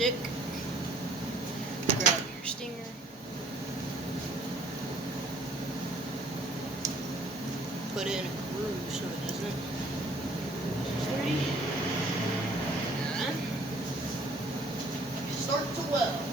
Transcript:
stick. Grab your stinger. Put it in a groove so it doesn't. 30. And start to weld.